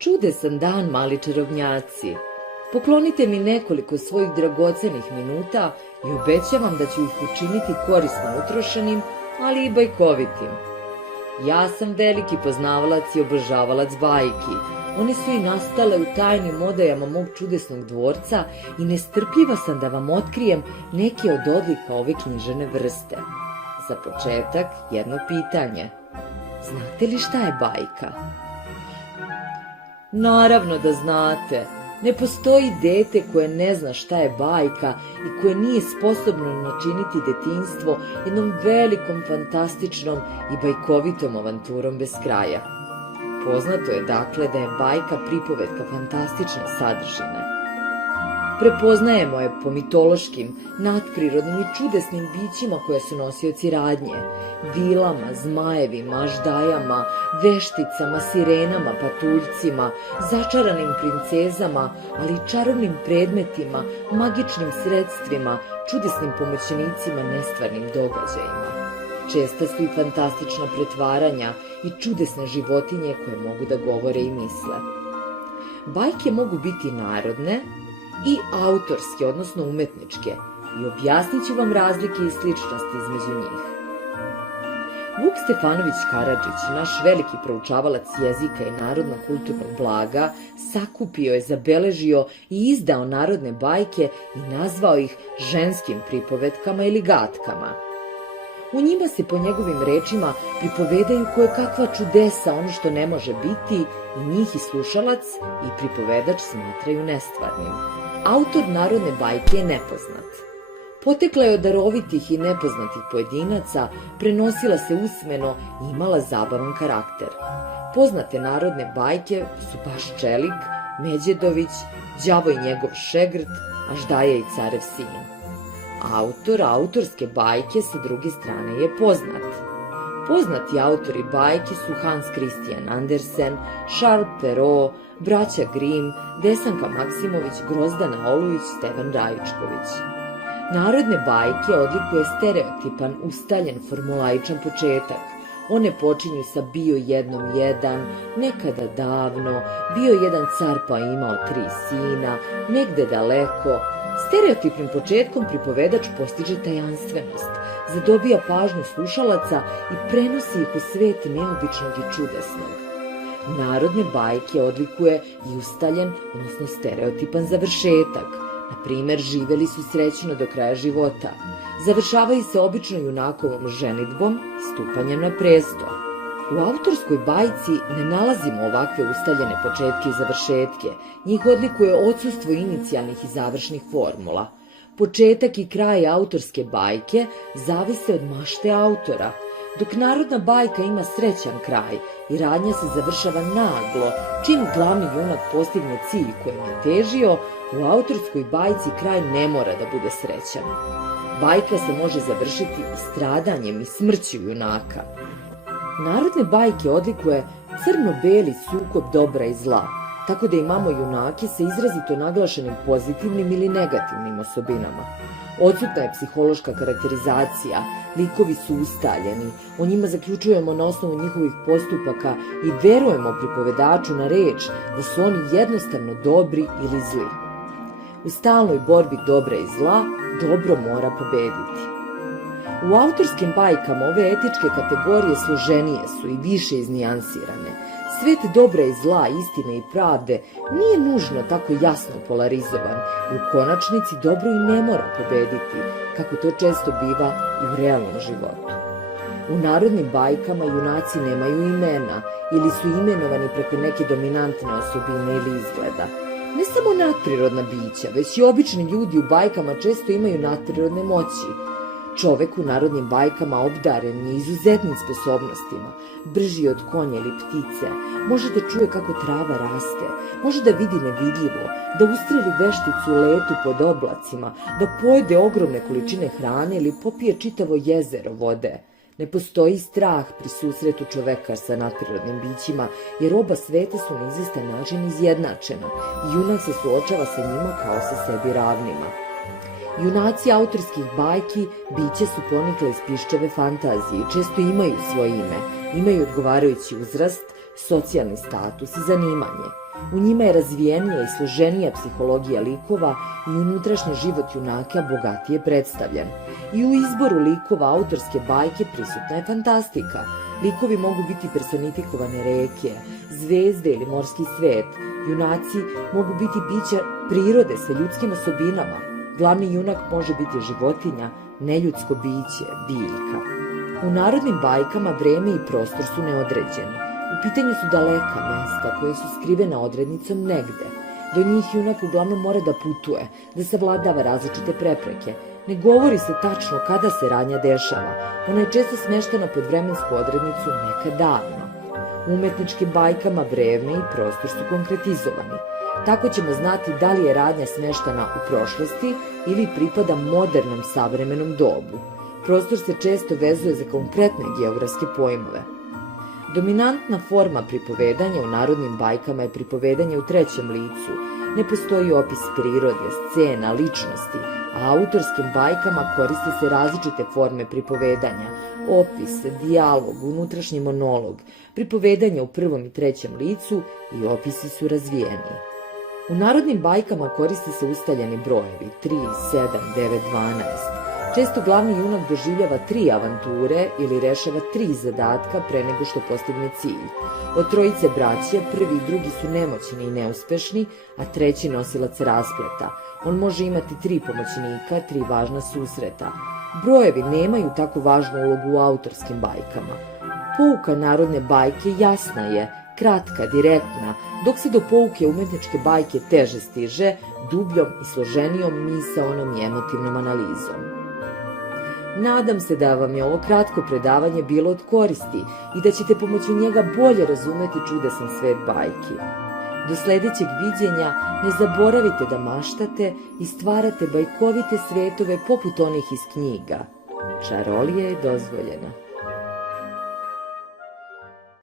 Čudesan dan, mali čarobnjaci. Poklonite mi nekoliko svojih dragocenih minuta i obećavam da ću ih učiniti korisno utrošenim, ali i bajkovitim. Ja sam veliki poznavalac i obožavalac bajki. One su i nastale u tajnim odajama mog čudesnog dvorca i nestrpljiva sam da vam otkrijem neke od odlika ove književne vrste. Za početak, jedno pitanje. Znate li šta je bajka? Naravno da znate. Ne postoji dete koje ne zna šta je bajka i koje nije sposobno načiniti detinjstvo jednom velikom, fantastičnom i bajkovitom avanturom bez kraja. Poznato je dakle da je bajka pripovetka fantastične sadržine. Prepoznajemo je po mitološkim, nadprirodnim i čudesnim bićima koja su nosioci radnje, vilama, zmajevima, aždajama, vešticama, sirenama, patuljcima, začaranim princezama, ali i čarobnim predmetima, magičnim sredstvima, čudesnim pomoćnicima, nestvarnim događajima. Česta su i fantastična pretvaranja i čudesne životinje koje mogu da govore i misle. Bajke mogu biti narodne i autorske, odnosno umetničke, i objasnit ću vam razlike i sličnosti između njih. Vuk Stefanović Karadžić, naš veliki proučavalac jezika i narodno-kulturnog blaga, sakupio je, zabeležio i izdao narodne bajke i nazvao ih ženskim pripovetkama ili gatkama. U njima se po njegovim rečima pripovedaju kakva čudesa, ono što ne može biti, i njih i slušalac i pripovedač smatraju nestvarnim. Autor narodne bajke je nepoznat. Potekla je od darovitih i nepoznatih pojedinaca, prenosila se usmeno i imala zabavan karakter. Poznate narodne bajke su Baš Čelik, Međedović, Đavo i njegov šegrt, Aždaja i carev sin. Autor autorske bajke sa druge strane je poznat. Poznati autori bajke su Hans Christian Andersen, Charles Perrault, braća Grimm, Desanka Maksimović, Grozdana Olujić, Stevan Rajičković. Narodne bajke odlikuje stereotipan, ustaljen, formulaičan početak. One počinju sa bio jednom jedan, nekada davno, bio jedan car pa imao 3 sina, negde daleko. Stereotipnim početkom pripovedač postiže tajanstvenost, zadobija pažnju slušalaca i prenosi ih u svet neobičnog i čudesnog. Narodne bajke odlikuje i ustaljen, odnosno stereotipan završetak. Na primer, živeli su srećno do kraja života. Završavaju se obično junakovom ženidbom i stupanjem na presto. U autorskoj bajci ne nalazimo ovakve ustaljene početke i završetke. Njih odlikuje odsustvo inicijalnih i završnih formula. Početak i kraj autorske bajke zavise od mašte autora, dok narodna bajka ima srećan kraj i radnja se završava naglo, čim glavni junak postigne cilj kojem je težio. U autorskoj bajci kraj ne mora da bude srećan. Bajka se može završiti i stradanjem i smrću junaka. Narodne bajke odlikuje crno-beli sukob dobra i zla, tako da imamo junake sa izrazito naglašenim pozitivnim ili negativnim osobinama. Odsutna je psihološka karakterizacija, likovi su ustaljeni, o njima zaključujemo na osnovu njihovih postupaka i verujemo pripovedaču na reč da su oni jednostavno dobri ili zli. U stalnoj borbi dobra i zla, dobro mora pobediti. U autorskim bajkama ove etičke kategorije složenije su i više iznijansirane. Svet dobra i zla, istine i pravde nije nužno tako jasno polarizovan i u konačnici dobro i ne mora pobediti, kako to često biva i u realnom životu. U narodnim bajkama junaci nemaju imena ili su imenovani preko neke dominantne osobine ili izgleda. Ne samo nadprirodna bića, već i obični ljudi u bajkama često imaju nadprirodne moći. Čovek u narodnim bajkama obdaren je izuzetnim sposobnostima, brži od konja ili ptice, može da čuje kako trava raste, može da vidi nevidljivo, da ustreli vešticu u letu pod oblacima, da pojede ogromne količine hrane ili popije čitavo jezero vode. Ne postoji strah pri susretu čoveka sa nadprirodnim bićima, jer oba sveta su na izvestan način izjednačena i junak se suočava sa njima kao sa sebi ravnima. Junaci autorskih bajki biće su ponikla iz piščeve fantazije i često imaju svoje ime, imaju odgovarajući uzrast, socijalni status i zanimanje. U njima je razvijenija i složenija psihologija likova i unutrašnji život junaka bogatije predstavljen. I u izboru likova autorske bajke prisutna je fantastika. Likovi mogu biti personifikovane reke, zvezde ili morski svet. Junaci mogu biti bića prirode sa ljudskim osobinama. Glavni junak može biti životinja, neljudsko biće, biljka. U narodnim bajkama vreme i prostor su neodređeni. U pitanju su daleka mesta koje su skrivena odrednicom negde. Do njih junak uglavnom mora da putuje, da savladava različite prepreke. Ne govori se tačno kada se radnja dešava. Ona je često smeštena pod vremensku odrednicu nekad davno. U umetničkim bajkama vreme i prostor su konkretizovani. Tako ćemo znati da li je radnja smeštena u prošlosti ili pripada modernom savremenom dobu. Prostor se često vezuje za konkretne geografske pojmove. Dominantna forma pripovedanja u narodnim bajkama je pripovedanje u trećem licu. Ne postoji opis prirode, scena, ličnosti, a autorskim bajkama koriste se različite forme pripovedanja, opis, dijalog, unutrašnji monolog, pripovedanje u prvom i trećem licu i opisi su razvijeniji. U narodnim bajkama koriste se ustaljeni brojevi 3, 7, 9, 12. Često glavni junak doživljava 3 avanture ili rešava 3 zadatka pre nego što postigne cilj. Od trojice braće, prvi i drugi su nemoćni i neuspešni, a treći nosilac raspleta. On može imati 3 pomoćnika, 3 važna susreta. Brojevi nemaju tako važnu ulogu u autorskim bajkama. Pouka narodne bajke jasna je, kratka, direktna, dok se do pouke umetničke bajke teže stiže, dubljom i složenijom misaonom i emotivnom analizom. Nadam se da vam je ovo kratko predavanje bilo od koristi i da ćete pomoću njega bolje razumeti čudesan svet bajki. Do sledećeg viđenja ne zaboravite da maštate i stvarate bajkovite svetove poput onih iz knjiga. Čarolija je dozvoljena.